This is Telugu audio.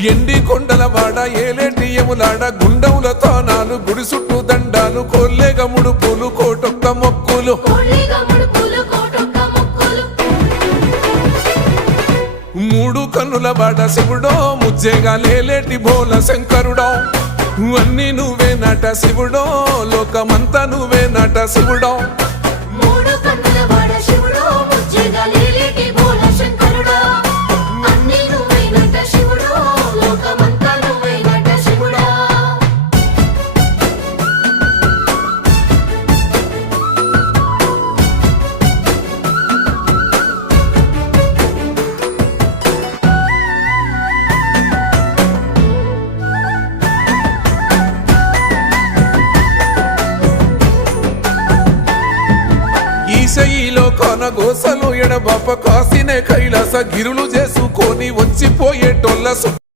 ఎండి కొండల వాడ ఏలేటి యములాడ గుండముల తానాలు గుడి చుట్టూ దండాలు కొల్లేగ ముడుపులు కోటొక్క మొక్కులు మూడు కన్నుల వాడ శివుడో ముజ్జేగా లేలేటి బోల శంకరుడో అన్ని నువ్వే నట శివుడో లోకమంతా నువ్వే నట శివుడో ఈశయిలో కొనగోసలు ఎడబాప కాసినే కైలాస గిరులు చేసుకొని వచ్చిపోయేటోళ్ళ